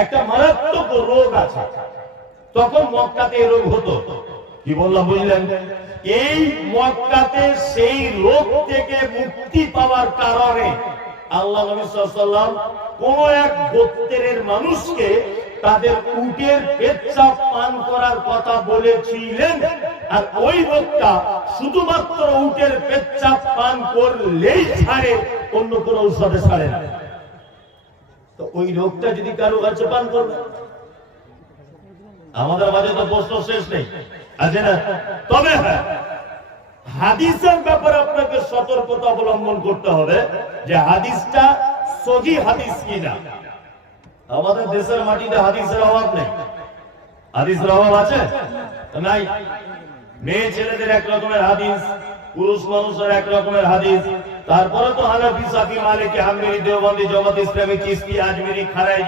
একটা মারাত্মক রোগ আছে, তখন মক্কাতে এই রোগ হতো। কি বললাম বুঝলেন? এই মক্কাতে সেই রোগ থেকে মুক্তি পাওয়ার কারণে আল্লাহ নবী সাল্লাল্লাহু আলাইহি ওয়াসাল্লাম কোন এক গোত্রের মানুষকে তাদের উটের পেচ্ছাপ পান করার কথা বলেছিলেন, আর ওই রোগটা শুধুমাত্র উটের পেচ্ছাপ পান করলেই ছাড়ে, অন্য কোনো ঔষধে ছাড়ে না। তো ওই রোগটা যদি কারো কাছে পান করবে, আমাদের মাঝে তো প্রশ্ন শেষ নেই, আছে না? তবে হ্যাঁ, হাদিসের ব্যাপারে আপনাকে সতর্কতা অবলম্বন করতে হবে যে হাদিসটা সহিহ হাদিস কিনা। আমাদের দেশের মাটিতে হাদিসের অভাব নেই। হাদিসের অভাব আছে? নাই। মেয়ে ছেলেদের এক রকমের হাদিস, পুরুষ মানুষের এক রকমের হাদিস, তারপরে তো হানাফি, শাফি, মালিকি, হাম্বলি, দেওবন্দি, জামাত ইসলামী, চিশতি, আজমিরি, খারাই